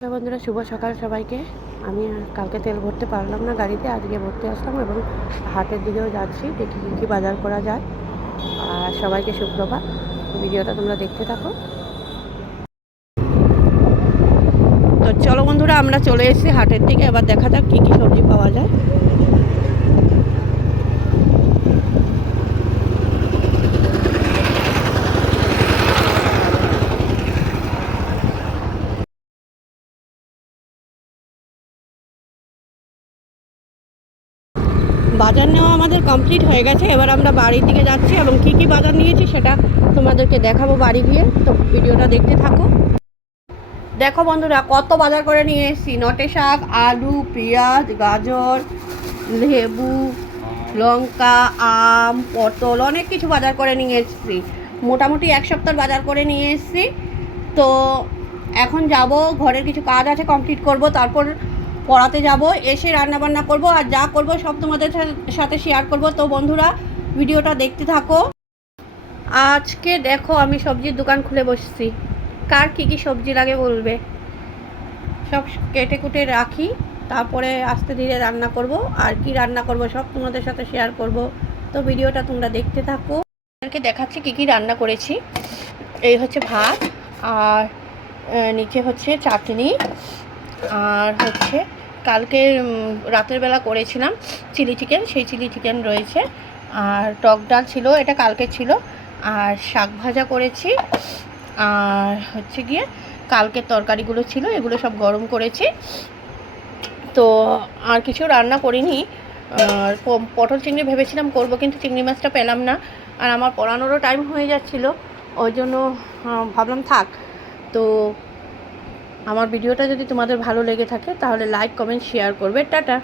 Hello বন্ধুরা, শুভ সকাল সবাইকে। আমি কালকে তেল ভরতে পারলাম না গাড়িতে, আজকে ভরতে আসলাম এবং হাটের দিকেও যাচ্ছি, দেখি কী কী বাজার করা যায়। আর সবাইকে সুপ্রভাত। ভিডিওটা তোমরা দেখতে থাকো। তো চলো বন্ধুরা, আমরা চলে এসেছি হাটের দিকে। এবার দেখা যাক কী কী সবজি পাওয়া যায়। বাজার নেওয়া আমাদের কমপ্লিট হয়ে গেছে। এবার আমরা বাড়ির দিকে যাচ্ছি এবং কী কী বাজার নিয়েছি সেটা তোমাদেরকে দেখাবো বাড়ি গিয়ে। তো ভিডিওটা দেখতে থাকো। দেখো বন্ধুরা, কত বাজার করে নিয়ে এসেছি। নটে শাক, আলু, পেঁয়াজ, গাজর, লেবু, লঙ্কা, আম, পটল, অনেক কিছু বাজার করে নিয়ে এসেছি। মোটামুটি এক সপ্তাহ বাজার করে নিয়ে এসেছি। তো এখন যাব, ঘরের কিছু কাজ আছে, কমপ্লিট করব, তারপর পড়াতে যাব, এসে রান্নাবান্না করব, আর যা করব সব তোমাদের সাথে শেয়ার করব। তো বন্ধুরা, ভিডিওটা দেখতে থাকো। আজকে দেখো, আমি সবজির দোকান খুলে বসছি। কার কী কী সবজি লাগে বলবে, সব কেটে কুটে রাখি, তারপরে আস্তে ধীরে রান্না করব। আর কি রান্না করব সব তোমাদের সাথে শেয়ার করব। তো ভিডিওটা তোমরা দেখতে থাকো। আপনাদেরকে দেখাচ্ছি কী কী রান্না করেছি। এই হচ্ছে ভাত, আর নিচে হচ্ছে চাটনি, আর হচ্ছে কালকে রাতের বেলা করেছিলাম চিলি চিকেন, সেই চিলি চিকেন রয়েছে। আর টক ডাল ছিল, এটা কালকে ছিল। আর শাক ভাজা করেছি। আর হচ্ছে গিয়ে কালকের তরকারিগুলো ছিল, এগুলো সব গরম করেছি। তো আর কিছু রান্না করিনি। আর পটল চিংড়ি ভেবেছিলাম করব, কিন্তু চিংড়ি মাছটা পেলাম না, আর আমার পড়ানোরও টাইম হয়ে যাচ্ছিল, ওই জন্য ভাবলাম থাক। তো আমার ভিডিওটা যদি তোমাদের ভালো লেগে থাকে তাহলে লাইক, কমেন্ট, শেয়ার করবে। টাটা।